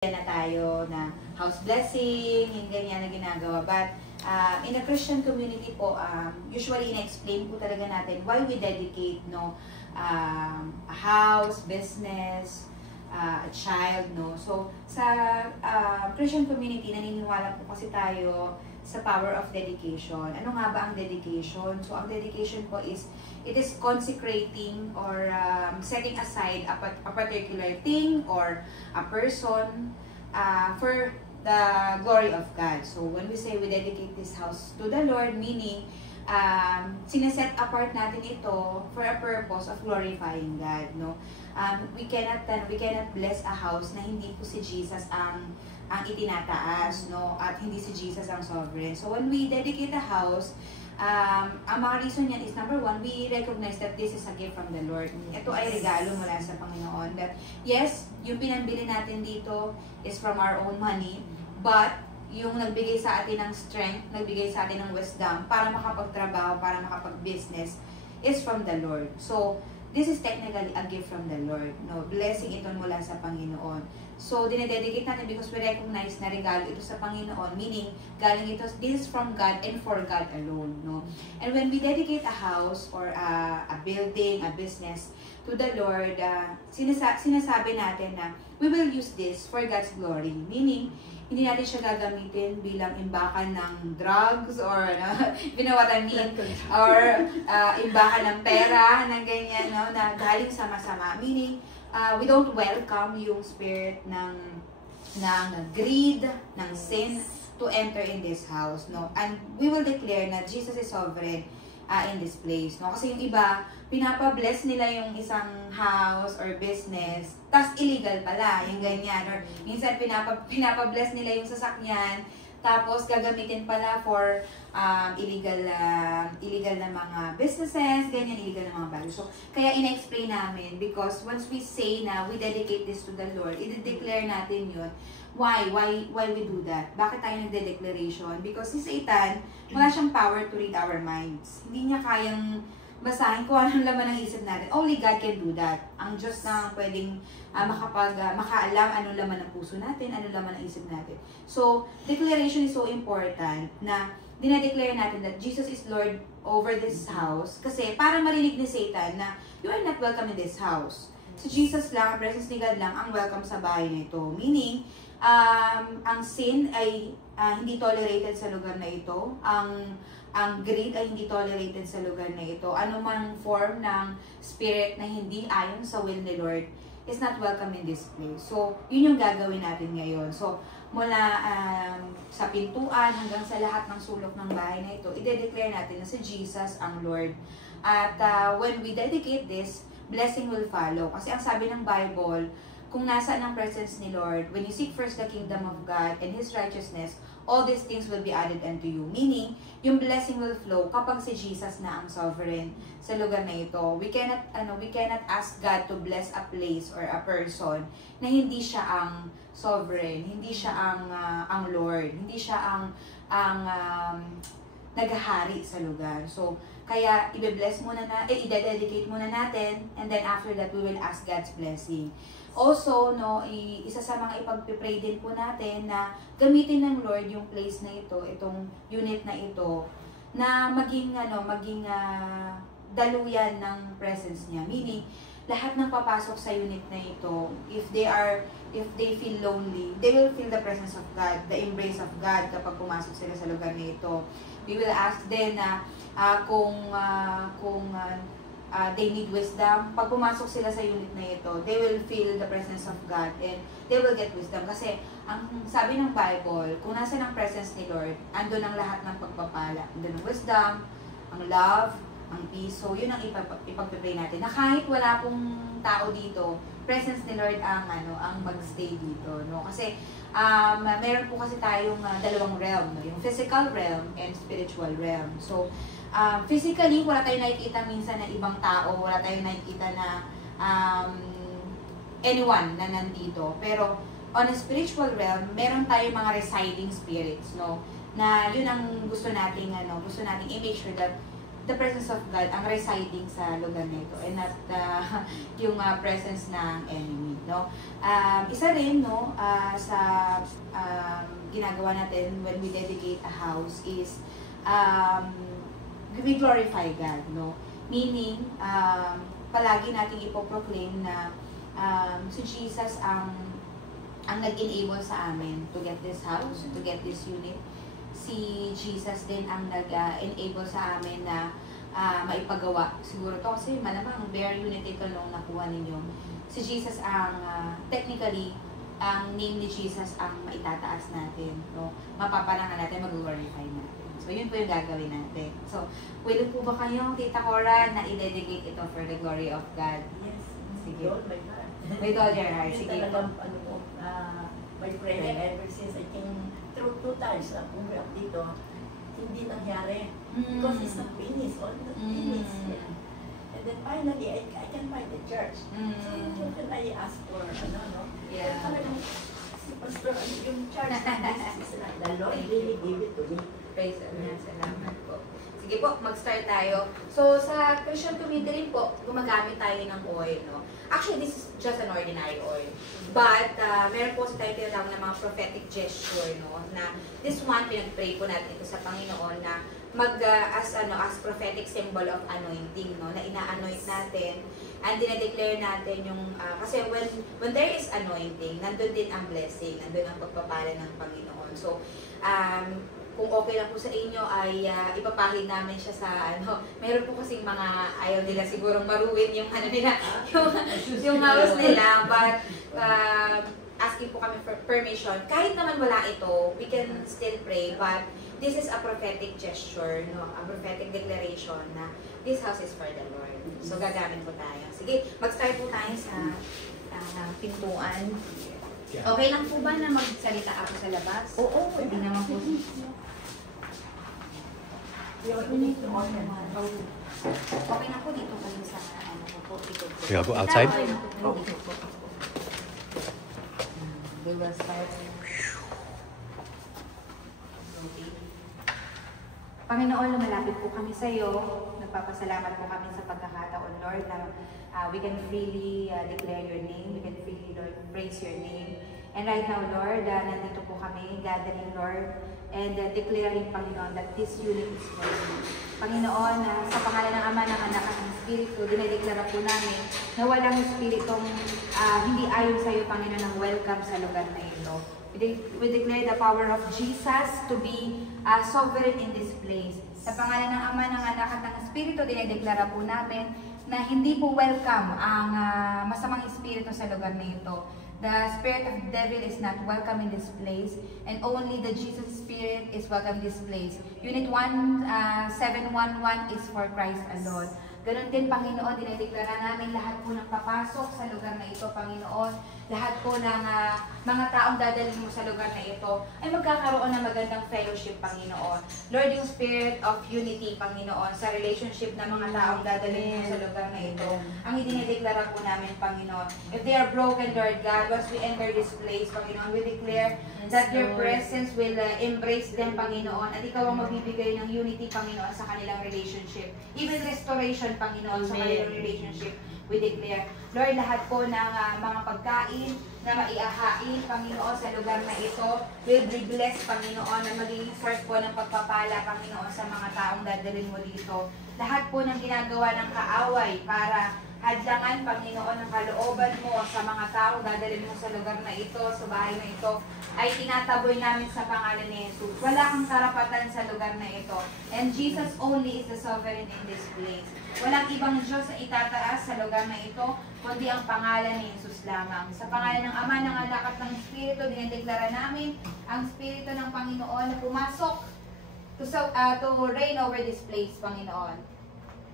na tayo na house blessing, yung ganyan na ginagawa. But in a Christian community po, usually in-explain po talaga natin why we dedicate a house, business, a child. So sa Christian community, naniniwala po kasi tayo sa power of dedication. Ano nga ba ang dedication? So ang dedication po is, it is consecrating or setting aside a particular thing or a person for the glory of God. So when we say we dedicate this house to the Lord, meaning sineset apart natin ito for a purpose of glorifying God. We cannot bless a house na hindi po si Jesus ang itinataas, at hindi si Jesus ang sovereign. So when we dedicate a house, ang mga reason niyan is, number one, we recognize that this is a gift from the Lord. Ito ay regalo mula sa Panginoon. That yes, yung pinambili natin dito is from our own money, but yung nagbigay sa atin ng strength, nagbigay sa atin ng wisdom para makapagtrabaho, para makapag-business is from the Lord. So this is technically a gift from the Lord. Blessing ito mula sa Panginoon. So, dinededicate natin because we recognize na regalo ito sa Panginoon, meaning galing ito, this is from God and for God alone. And when we dedicate a house or a building, a business to the Lord, sinasabi natin na we will use this for God's glory. Meaning, hindi natin siya gagamitin bilang imbakan ng drugs or, you know what I mean? Or imbakan ng pera, ng ganyan, na galing sa masama. Meaning, we don't welcome yung spirit ng greed, ng sin to enter in this house. And we will declare na Jesus is sovereign in this place. Kasi yung iba, pinapabless nila yung isang house or business, tas illegal pala, yung ganyan. Or minsan pinapabless nila yung sasakyan, tapos gagamitin pala for illegal na mga businesses, ganyan, illegal na mga values. So, kaya ina-explain namin because once we say na we dedicate this to the Lord, i-declare natin yun. Why we do that? Bakit tayo nagde-declaration? Because si Satan, wala siyang power to read our minds. Hindi niya kayang basahin kung anong laman ng isip natin. Only God can do that. Ang Diyos na pwedeng makaalam anong laman ng puso natin, anong laman ng isip natin. So, declaration is so important na dinedeclare natin that Jesus is Lord over this house kasi para marinig ni Satan na you are not welcome in this house. Si Jesus lang, ang presence ni God lang ang welcome sa bahay na ito. Meaning, ang sin ay hindi tolerated sa lugar na ito. Ang greed ay hindi tolerated sa lugar na ito. Ano mang form ng spirit na hindi ayon sa will ni Lord is not welcome in this place. So, yun yung gagawin natin ngayon. So, mula sa pintuan hanggang sa lahat ng sulok ng bahay na ito, i-declare natin na si Jesus ang Lord. At when we dedicate this, blessing will follow. Kasi ang sabi ng Bible, kung nasa ang presence ni Lord, when you seek first the kingdom of God and His righteousness, all these things will be added unto you. Meaning, yung blessing will flow kapag si Jesus na ang sovereign sa lugar na ito. We cannot ask God to bless a place or a person na hindi siya ang sovereign, hindi siya ang Lord, hindi siya ang naghahari sa lugar. So, kaya i-bless muna i-dedicate muna natin, and then after that we will ask God's blessing. Also, isa sa mga ipagpipray din po natin na gamitin ng Lord yung place na ito, itong unit na ito, na maging daluyan ng presence niya. Meaning, lahat ng papasok sa unit na ito, if they feel lonely, they will feel the presence of God, the embrace of God kapag pumasok sila sa lugar na ito. We will ask them na kung they need wisdom. Pag pumasok sila sa unit na ito, they will feel the presence of God and they will get wisdom. Kasi ang sabi ng Bible, kung nasa ng presence ni Lord, andun ang lahat ng pagpapala. Andun ang wisdom, ang love, ang peace. So, yun ang ipagpipray natin. Na kahit wala pong tao dito, presence ni Lord ang magstay dito. Kasi meron po kasi tayong dalawang realm. Yung physical realm and spiritual realm. So, physically, wala tayong nakikita minsan na ibang tao, wala tayong nakikita na anyone na nandito. Pero, on a spiritual realm, meron tayong mga residing spirits, na yun ang gusto nating i-make sure that the presence of God ang residing sa lugar nito and not yung presence ng enemy, no? Isa rin, no, sa ginagawa natin when we dedicate a house is we glorify God, no? Meaning, palagi nating ipoproclaim na si Jesus ang nag-enable sa amin to get this house, to get this unit. Si Jesus din ang nag-enable sa amin na maipagawa. Siguro to kasi malamang bare unit ito nung nakuha ninyo. Si Jesus ang, technically, ang name ni Jesus ang maitataas natin. No? Mapaparangan natin, mag-glorify natin. So, yun po yung gagawin natin. So, willing po ba kayo, Tita Cora, na i-dedicate ito for the glory of God? Yes. Sige. With all my heart. With all your heart. Yun Sige po. talagang, my prayer ever since I came through 2 times na umuwi ako dito, hindi nangyari. Because it's not finished, all not finished. Yeah. And then finally, I can find the church. So yun can I ask for, no? Yeah. Talagang si Pastor, yung church na this is like the Lord really gave it to me. Praise the Lord. Salamat po. Sige po, mag-start tayo. So, sa Christian community rin po, gumagamit tayo ng oil, no? Actually, this is just an ordinary oil. But, meron po sa tayo tinatawag ng mga prophetic gesture, no? Na this one, pinag-pray po natin ito sa Panginoon na as prophetic symbol of anointing, no? Na ina-anoint natin and dinedeclare natin yung, kasi when there is anointing, nandun din ang blessing, nandun ang pagpapala ng Panginoon. So, kung okay lang po sa inyo ay ipapahid namin siya sa meron po kasing mga ayaw nila sigurong maruin yung nila, yung house nila, but asking po kami for permission. Kahit naman wala ito, we can still pray, but this is a prophetic gesture, no? A prophetic declaration na this house is for the Lord. So gagamit po tayo. Sige, mag-start po tayo sa pintuan. Okay lang po ba na magsalita ako sa labas? Oo, Hindi naman po. Okay na po dito kayo sa dito po. Yeah, go outside. We will start. Panginoon, lumalapit po kami sa iyo. Nagpapasalamat po kami sa pagkakataon, Lord, na we can freely declare your name. We can freely, Lord, praise your name. And right now, Lord, nandito po kami, gathering, Lord, and declaring, Panginoon, that this unit is for you. Panginoon, sa pangalan ng Ama, ng Anak, at ng Espiritu, dinedeklara po namin na walang Espiritong hindi ayon sa iyo, Panginoon, ang welcome sa lugar na ito. We declare the power of Jesus to be sovereign in this place. Sa pangalan ng Ama, ng Anak, at ng Espiritu, dinedeklara po namin na hindi po welcome ang masamang espiritu sa lugar na ito. The spirit of the devil is not welcome in this place, and only the Jesus Spirit is welcome in this place. Unit 711 is for Christ alone. Ganon din, Panginoon, dinedeklara namin lahat po ng papasok sa lugar na ito, Panginoon. Lahat po ng mga taong dadalhin mo sa lugar na ito ay magkakaroon ng magandang fellowship, Panginoon. Lord, yung spirit of unity, Panginoon, sa relationship ng mga taong dadalhin mo sa lugar na ito, ang idinedeklara po namin, Panginoon. If they are broken, Lord God, once we enter this place, Panginoon, we declare that your presence will embrace them, Panginoon, at ikaw ang magbibigay ng unity, Panginoon, sa kanilang relationship. Even restoration, Panginoon, sa kanilang relationship, we declare. Lord, lahat po ng mga pagkain na maiahain, Panginoon, sa lugar na ito, will be blessed, Panginoon, na magiging source po ng pagpapala, Panginoon, sa mga taong dadalhin mo dito. Lahat po ng ginagawa ng kaaway para hadlangan, Panginoon, ang kalooban mo sa mga taong dadalhin mo sa lugar na ito, sa bahay na ito, ay tinataboy namin sa pangalan ni Jesus. Wala kang karapatan sa lugar na ito. And Jesus only is the sovereign in this place. Walang ibang Diyos na itataas sa lugar na ito, kundi ang pangalan ni Jesus lamang. Sa pangalan ng Ama, ng Anak, at ng Espiritu, dinedeklara namin ang Espiritu ng Panginoon na pumasok to reign over this place, Panginoon.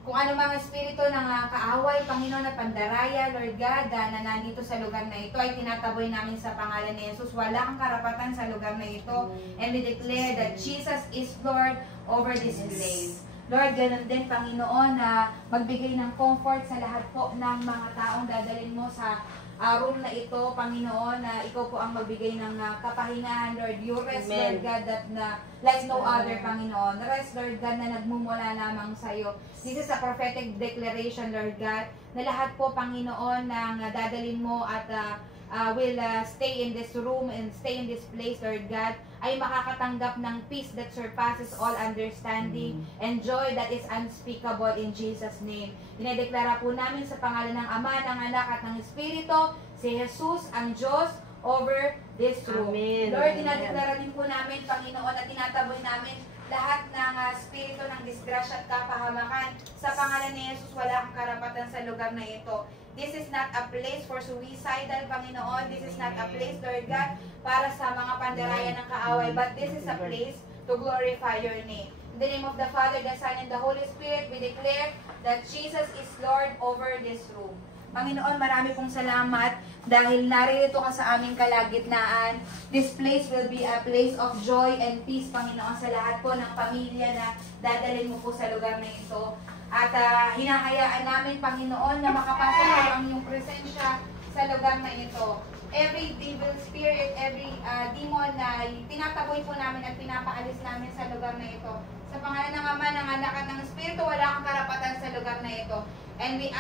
Kung ano mga espiritu ng kaaway, Panginoon, na pandaraya, Lord God, na nandito sa lugar na ito, ay tinataboy namin sa pangalan ni Jesus. Wala kang karapatan sa lugar na ito. And we declare that Jesus is Lord over this place. Lord, ganun din, Panginoon, na magbigay ng comfort sa lahat po ng mga taong dadalhin mo sa room na ito, Panginoon, na ikaw po ang magbigay ng kapahingahan, Lord. You rest, Amen. Lord God, that like no other, Panginoon. Rest, Lord God, na nagmumula lamang sa iyo. This is a prophetic declaration, Lord God, na lahat po, Panginoon, ng dadalhin mo at will stay in this room and stay in this place, Lord God, ay makakatanggap ng peace that surpasses all understanding and joy that is unspeakable in Jesus' name. Dinedeklara po namin sa pangalan ng Ama, ng Anak at ng Espiritu, si Jesus, ang Diyos, over this room. Amen. Lord, dinadeklara din po namin, Panginoon, at tinataboy namin lahat ng spirito ng disgrasya at kapahamakan. Sa pangalan ni Jesus, wala kang karapatan sa lugar na ito. This is not a place for suicidal, Panginoon. This is not a place, Lord God, para sa mga pandarayan ng kaaway. But this is a place to glorify your name. In the name of the Father, the Son, and the Holy Spirit, we declare that Jesus is Lord over this room. Panginoon, marami pong salamat dahil naririto ka sa aming kalagitnaan. This place will be a place of joy and peace, Panginoon, sa lahat po ng pamilya na dadalhin mo po sa lugar na ito. At hinahayaan namin, Panginoon, na makapasok ang iyong presensya sa lugar na ito. Every evil spirit, every demon na tinataboy po namin at pinapaalis namin sa lugar na ito. Sa pangalan ng Ama, ng Anak at ng Espiritu, wala kang karapatan sa lugar na ito. And we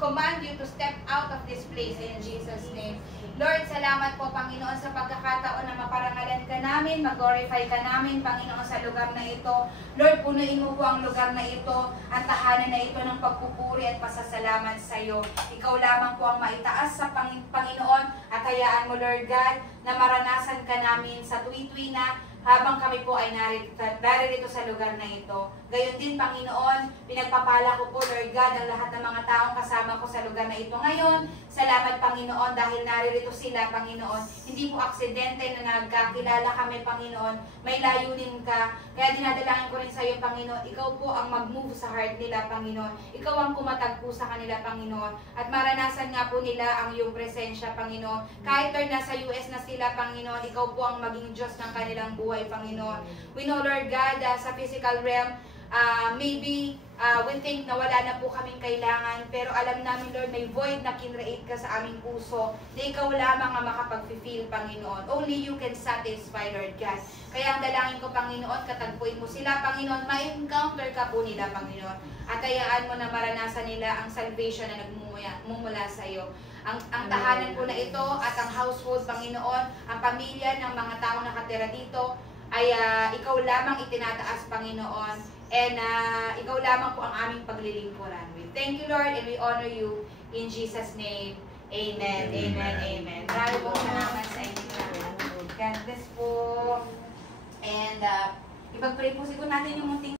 command you to step out of this place in Jesus' name. Lord, salamat po, Panginoon, sa pagkakataon na maparangalan ka namin, mag-glorify ka namin, Panginoon, sa lugar na ito. Lord, punuin mo po ang lugar na ito, ang tahanan na ito ng pagpupuri at pasasalamat sa iyo. Ikaw lamang po ang maitaas sa Panginoon at hayaan mo, Lord God, na maranasan ka namin sa tuwi-tuwi na habang kami po ay narito sa lugar na ito. Gayon din, Panginoon, pinagpapala ko po, Lord God, ang lahat ng mga taong kasama ko sa lugar na ito ngayon. Salamat, Panginoon, dahil naririto sila, Panginoon. Hindi po aksidente na nagkakilala kami, Panginoon. May layunin ka. Kaya dinadalangin ko rin sa iyo, Panginoon. Ikaw po ang mag-move sa heart nila, Panginoon. Ikaw ang kumatag po sa kanila, Panginoon. At maranasan nga po nila ang iyong presensya, Panginoon. Kahit, Lord, nasa US na sila, Panginoon, ikaw po ang maging Diyos ng kanilang buhay, Panginoon. We know, Lord God, sa physical realm, maybe we think na wala na po kaming kailangan, pero alam namin, Lord, may void na kinreate ka sa aming puso na ikaw lamang ang makapag-feel, Panginoon. Only you can satisfy, Lord God. Kaya ang dalangin ko, Panginoon, katagpuin mo sila, Panginoon, ma-encounter ka po nila, Panginoon. At hayaan mo na maranasan nila ang salvation na nagmumula sa iyo. Ang tahanan po na ito at ang household, Panginoon, ang pamilya ng mga taong nakatira dito, ay ikaw lamang itinataas, Panginoon. And ikaw lamang po ang aming paglilingkuran. We thank you, Lord, and we honor you in Jesus' name. Amen, amen, amen. Marami pong salamat sa inyo. God bless po. And ipag-pray po siguro natin yung munting